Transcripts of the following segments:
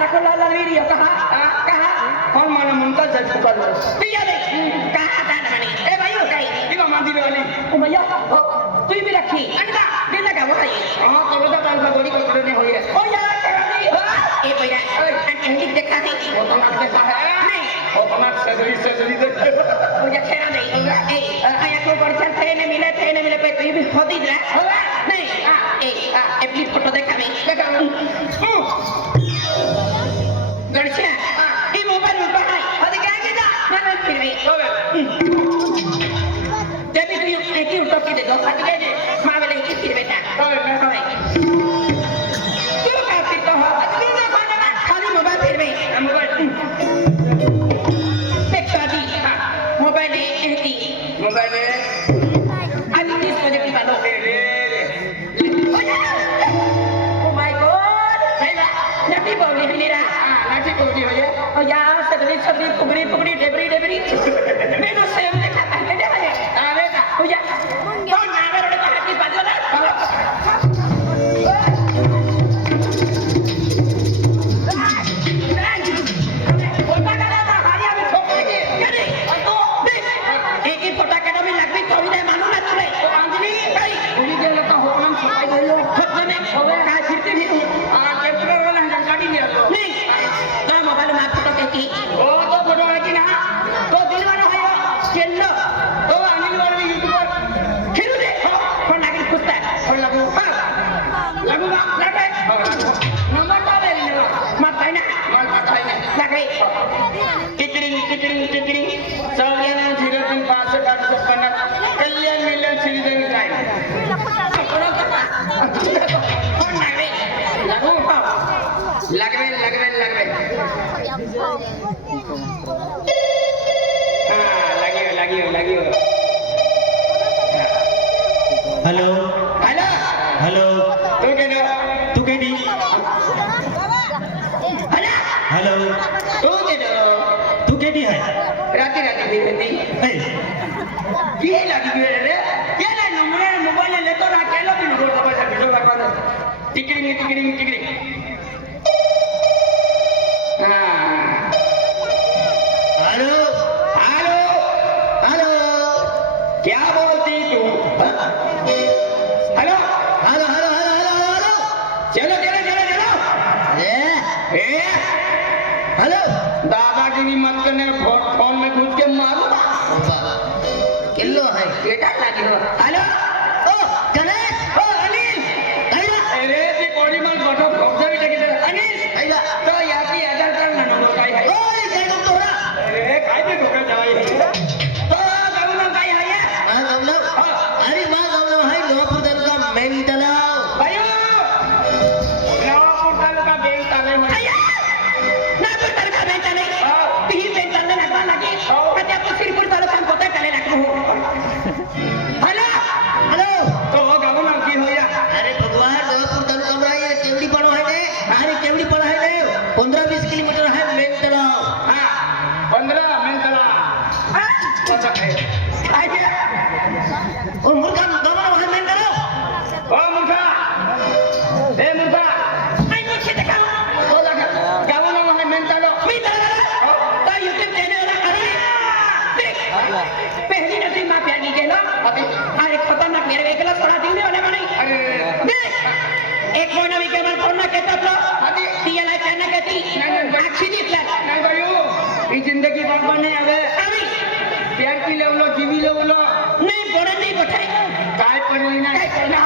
anak ko lalang video kaha कौन माना मुमताज है पुकार piya de kaha ta namani eh bhaiyo kai Eva मांदी वाली umaya tu भी रखी अंडा दिन लगा वो है हां तो बता पांच का थोड़ी कोई नहीं हुई है ओ यार ए भैया अंडी देखा थी वो तो मत देखा है नहीं वो तो मत सजरी देख ओ या खेरा नहीं ए आया को बड़चन थे ने मिले पे तू भी होती रहा नहीं ए प्लीज फोटो देखा मैं गड़छा ई मोबाइल में पढ़ाई अरे क्या कीदा ना फिर भी जब भी तू एक ही उठो के दे दो फट गए मां वाले की फिर बेटा तू का फिर तो तू ना खाली मोबाइल फिर में मोबाइल पेक्सादी मोबाइल एती mobile Ali this project di Bandung. Oh my god. Baiklah, nanti bawa beli ini dah. nanti kau dia ya Oh ya, sedikit kubri, debri. Menu saya dekat ada aja. ada tak Oh ya. Kau nak ada dekat di Bandung dah. Kikring Salian 0.5 kalian million citizen lain lagbe lagi halo tu kedi Hello. tu kedi hai Rati di. ये लगी हुई है ये ना number mobile ले तो ना केलो भी नहीं होता बस वीडियो बर्बाद टिकरिंग हां हेलो क्या बोलती तू हेलो चलो ए हेलो दादागिरी मत करने फोन में घुस के मारो किलो है बेटा लगी हो हेलो ओ गणेश ओ अनिल अरे ते कोडी मन बटो भोगजा भी टके अनिल तो याकी आधार कार्ड ना नंबर काय है ओए काय तोरा अरे काय पे ढोका जाई तो गावना काय है हां गावना अरे मा गावना है लोहपुर तालुका मेन तलाव भाइयों लोहपुर तालुका बेल ताले में ना तो तालुका बेन ताले तीन बेन ताले लगवा लगे कत्या को सिरपुर तालुका हम पता चले लगो हेलो तो गावना की होया अरे भगवान लोहपुर तालुका में ये केवड़ी पड़ो है ने अरे केवड़ी पड़ा है ने 15-20 किलोमीटर है मेन तलाव हां 15 मेन ताला अच्छा है आगे ओ मुर्गा गावना वहां मेन तलाव ओ मुर्गा ए मुर्गा आई नो से देखा ओ लगा गावना वहां मेन ताला मेन तलाव तो यूट्यूब चैनल वाला अरे देख पहली नजर में प्यार नहीं गेला अभी अरे खतरनाक मेरे वेकला थोड़ा दिन वाले बनी अरे देख एक कोना भी के मन कोना के तब अभी तियाला चैनल के ती अच्छी दिखला नहीं भाइयों ये जिंदगी बर्बाद नहीं आवे अभी प्यार की लेवलो जीवी लेवलो नहीं बोले नहीं बैठाई काय पडली ना काय करना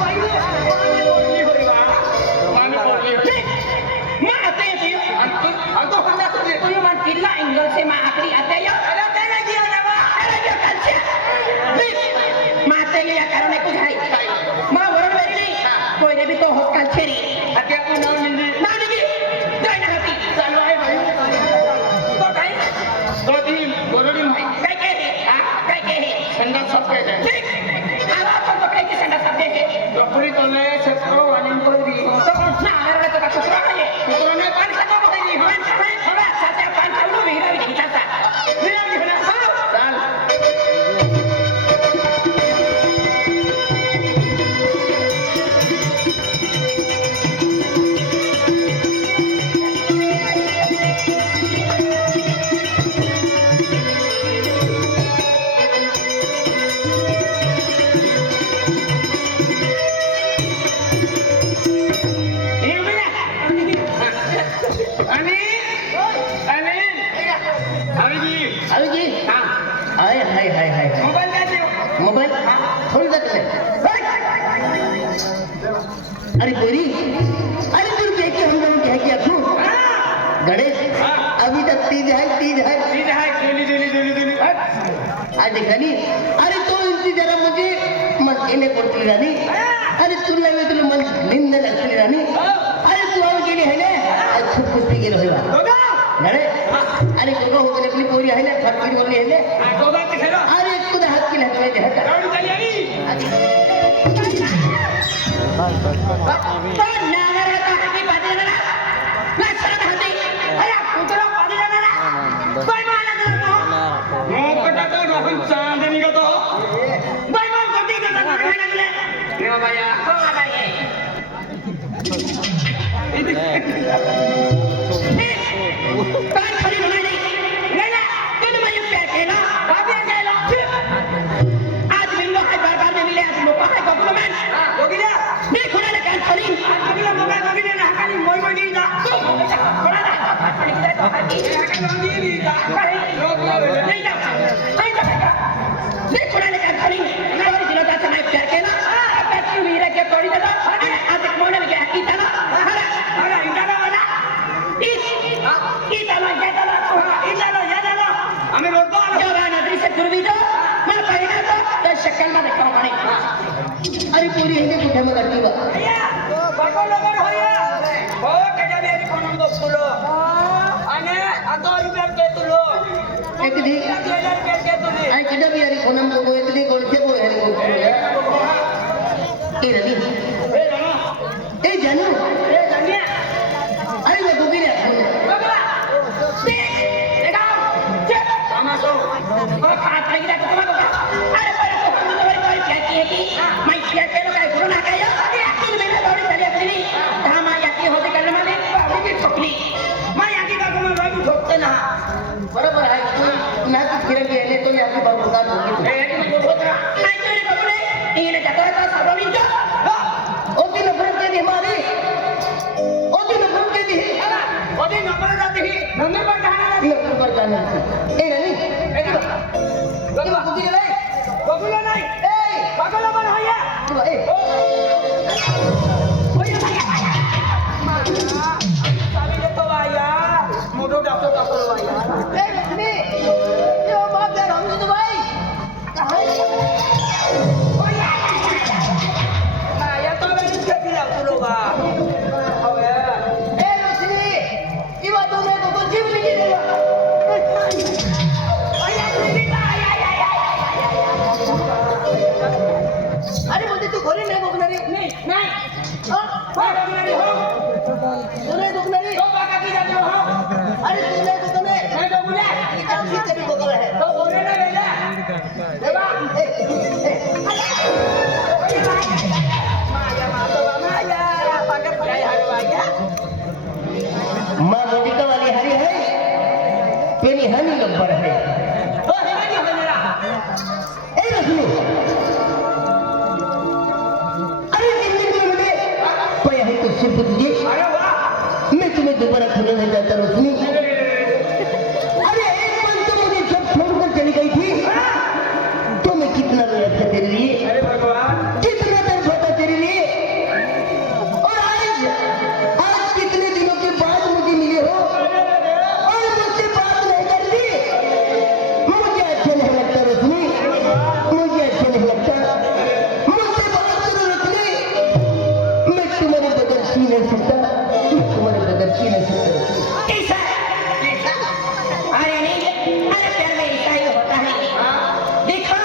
बोलली होई बा पानी बोलली मां आते हैं अंतो होना तुझे तो ये मन किला एंगल से मां आखरी आते हैं अरे तेरा किया ना बा अरे जो कल मां आते लिया कारण कुछ है मां वरण वेरी नहीं कोई ने भी तो हो कल छेरी अके अपनी नाम मिली ना नहीं जाए ना हती चलो आए भाई तो काय दो दिन गोरडी भाई काय के है संडा सब के है देख आवाज तो काय के संडा सब के है डॉक्टरी तो ले छत्रो वाली को दी तो ना अरे तो का ससुरा है छत्रो ने पान खाता बताई हमें थोड़ा साथे पान खाऊं मेरा भी नहीं खाता मेरा भी होना चल तीज है ठीक है जुली आज रानी अरे तो इनकी जरा मुझे मन केने पड़ती रानी अरे तुला वे तुला मन निंद लगती रानी अरे तू आव गेली है ना आज खूप कुस्ती गेलो होय अरे अरे गोगा हो गेले आपली पोरी आहे ना फटकडी वरली आहे ना अरे तुझा हात केला तुम्ही ते हात पण नागाला तो हाती पाडलेला ना लक्षात हाती अरे कुत्रा पाडलेला बाय मला चांदणी का तो बाय मग कोणती करता कोण लागले हो बाया हो बाबा ये काय खरी म्हणाली नाही ना तू माझी प्यार केला बाबी केला आज मिलो है बार में मिले आज लोक है गगुलो मॅन बघितल्या मी कोणाला काय खरी बघितल्या बघितल्या ना खाली मोय गेली जा कोणाला नाही जा मी कोणाला काय खरी तोरी दिलो त्याचा नाही प्यार केला आता तू वीरा के तोडी दिला आणि आज एक मोडल गया इतना अरे इंदाला वाला आम्ही बोलतो अरे पोरी आहे ना कुठे मग करती बा एक दी आई कदा भी यारी कोनम को एक दी कोणते को यारी को ए रवि ए जानू अरे मैं गोगी रे बरोबर आहे तू ना तू फिरत गेले तो या की बाबू का होगी ओती नफरत के दी हमारी ओती नफरत के दी नंबर पर जाना ए रवि ये बाबू की ले तू ए अरे बोलते तू घरी नाही बघणारी तू नाही बघणारी अरे तू नाही बघणार इथे भी बघणार आहे माँ मोनिका वाली हरी है तेरी हनी नंबर है ए रश्मि अरे जिंदगी में पया है तो सिर्फ तुझे मैं तुम्हें दोबारा खोना नहीं चाहता रश्मि अरे एक पल तो मुझे जब छोड़कर चली गई थी तो मैं कितना रोया था तेरे लिए कितना दर्द होता तेरे लिए और आज कितने दिनों के बाद मुझे मिले हो और मुझसे बात नहीं करती मुझे अच्छा नहीं लगता रश्मि मुझे अच्छा नहीं लगता मुझसे बात करो रश्मि मैं तुम्हारे बगैर जी नहीं सकता मैं तुम्हारे बगैर जी नहीं सकता अरे नहीं अरे प्यार में ऐसा ही होता है देखो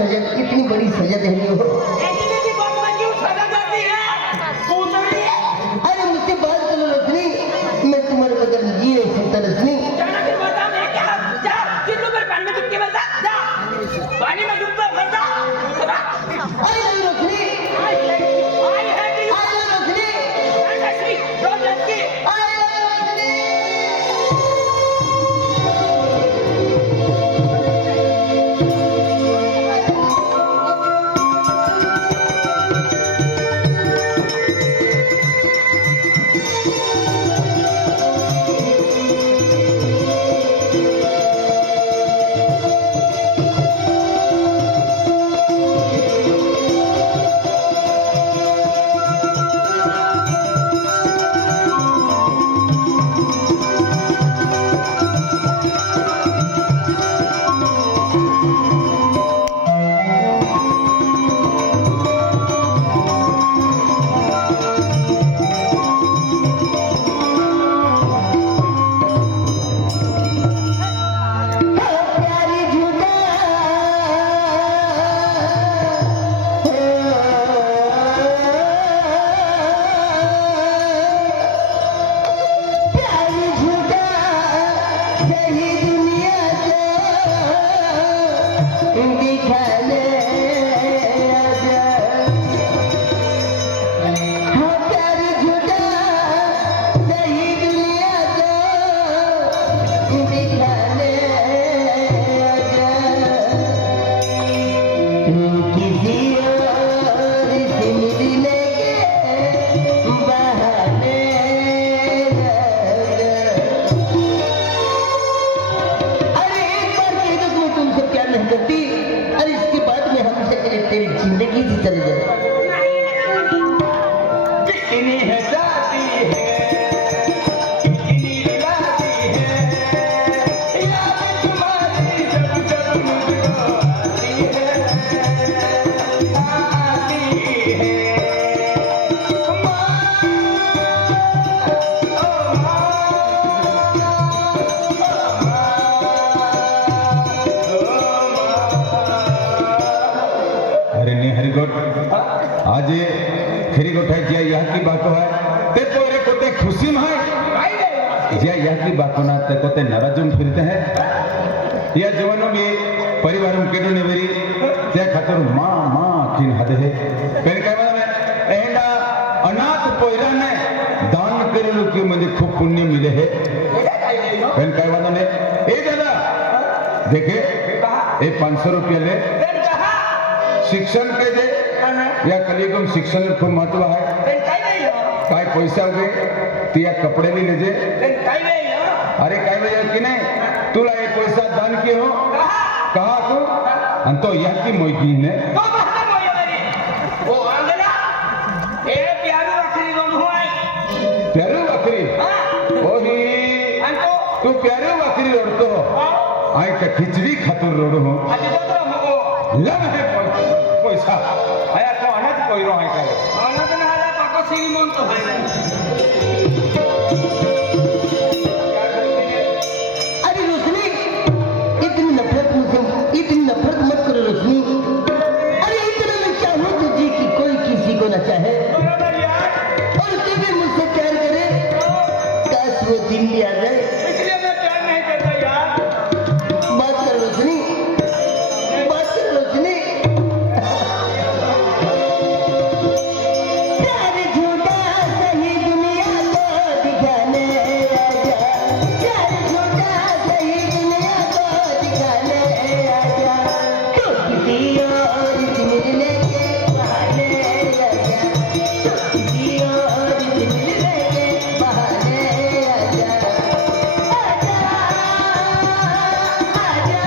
सजा, कितनी बड़ी सजा दे रही हो। इतने की बात में क्यों सजा देती है? पूतली अरे मुझसे बात करो रश्मि, मैं तुम्हारे बगैर जी नहीं सकता रश्मि। जाना फिर बता मैं क्या जा किलो पर पानी में डुबकी बता जा पानी में डूब कर बता आई लव यू रश्मि, आई है कि आई लव रश्मि, रश्मि रोज की आई लव रश्मि। प्यारी झूठा प्यारी झूठा सही दुनिया को दिखाने आजा। हाँ प्यारी झूठा सही दुनिया को दिखाने आजा। किसी और से मिलने के बहाने आजा। अरे एक बार कह दो कि मैं तुमसे प्यार नहीं करती, अरे इसके बाद में हमसे तेरी जिंदगी से चले जाए। कितनी है जाती है कितनी रुलाती है याद तुम्हारी जब जब मुझको आती है अरे नहीं हरी गोट आज खरी गोठाई जिया यह की बात है ते तो रे कोते खुशी में है जिया यह की बात ना ते कोते नाराजुम फिरते हैं या जवानों में परिवार में केडो ने मेरी ते खातर मां मां किन हदे है पेन काय वाला एंडा अनाथ पोयरा ने दान करेलो की मुझे खूब पुण्य मिले है पेन काय वाला ने ए दादा देखे ए 500 रुपया ले शिक्षण के जे या कलियुगम शिक्षण खूब महत्व है काय पैसा हो गए तिया कपड़े नहीं लेजे अरे काय भैया कि नहीं तुला ये पैसा दान के हो कहा तू अंतो यह की मोई ने प्यारू बकरी ओही तू प्यारू बकरी रोडतो हो आई का खिचड़ी खातर रोड हो लग है पैसा आया को अनाथ कोई रो है का श्रीमंत है अरे रोशनी, इतनी नफरत मुझसे, इतनी नफरत मत करो रोशनी। अरे इतना मैं चाहूँ तो जी कि कोई किसी को न चाहे और कोई भी मुझसे प्यार करे, काश वो दिन भी आ जाए। इसलिए मैं प्यार नहीं करता यार बात कर रोशनी, बात कर रोशनी। प्यार झूठा सही दुनिया को दिखाने आजा। प्यार झूठा सही दुनिया को दिखाने आजा। तो किसी और से मिलने के बहाने आजा। तो किसी और से मिलने के बहाने आजा। आजा, आजा,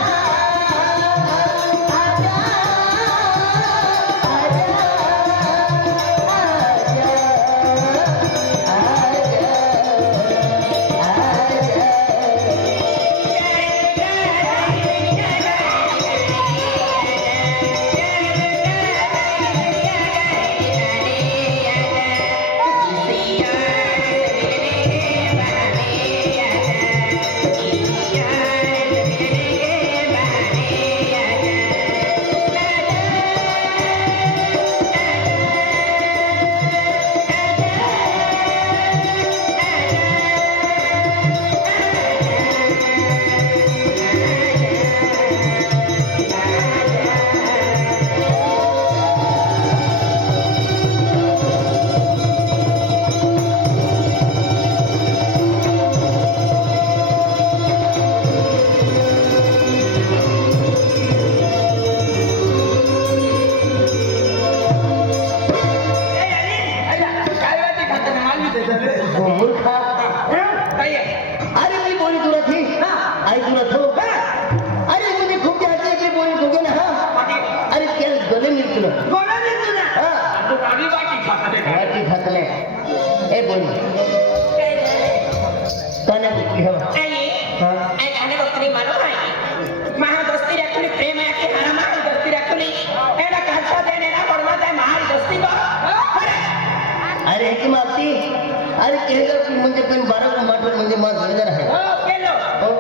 पण 12 माटर म्हणजे माझ जोडीदार आहे हो केलो हो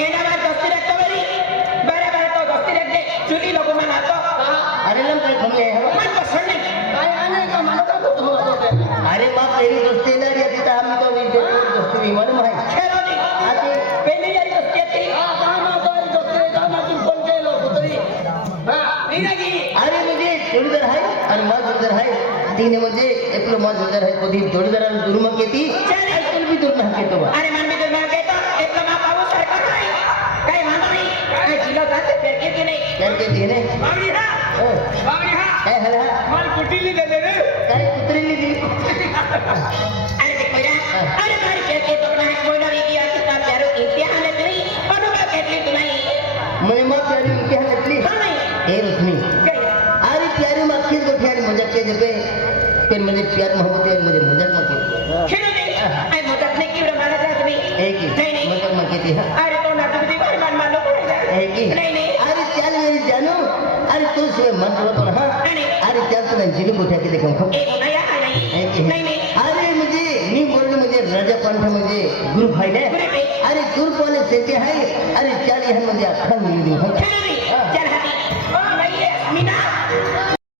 एना बार दोस्ती रखतो बरी बरे बरे तो दोस्ती रख दे चुली लोगों में नातो अरे लम काय कमी आहे हो? मन पसंद नहीं काय आणे का मला का तो अरे मग पहिली दोस्ती येणार या तिथं आम्ही तो दोस्ती विमान आहे खेलो नहीं आते पहली यारी दोस्ती थी अरे म्हणजे जोडीदार आहे आणि माझ जोडीदार आहे तिने म्हणजे एकलो माझ जोडीदार आहे कधी जोडीदाराला दुर्मक येते ऐकल बी दुर्मक येतो बा अरे मन भी तो मैं कहता एक तो मां बाबू सरकार नहीं कहीं मानो नहीं कहीं जिलो जाते फिर की नहीं काय ते तिने बावडी हा हो बावडी हा काय हला माल कुटीली दे रे काय कुत्रीली दिली अरे देखो यार अरे मारी फिर के तो ना कोई ना की किताब प्यारो इम्तिहान नहीं अनुभव कहती तू नहीं म्हणे मग प्यारी इम्तिहान घेतली हाँ नहीं हे रश्मी कहीं अरे प्यारी मागचीच गोठी आणि मजाक के जपे पण म्हणजे प्यार मोहब्बत आहे म्हणजे मजाक मग खेलो नहीं आई मदद नहीं की उड़ा मारा जात भी एक ही नहीं नहीं मजाक मग केती हा अरे तो ना तुम दीवार मान मानो पड़ेगा एक ही नहीं नहीं अरे चल मेरी जानू अरे तू से मन बोलतो ना हा नहीं अरे चल तुला जिली गोठ्या के देखो एक नया है नहीं नहीं नहीं अरे म्हणजे मी बोललो म्हणजे राजा पंथ म्हणजे ग्रुप आहे ना ग्रुप आहे. अरे ग्रुप वाले सेते आहे अरे चाल ह्या म्हणजे अख्खा मिळून खेलो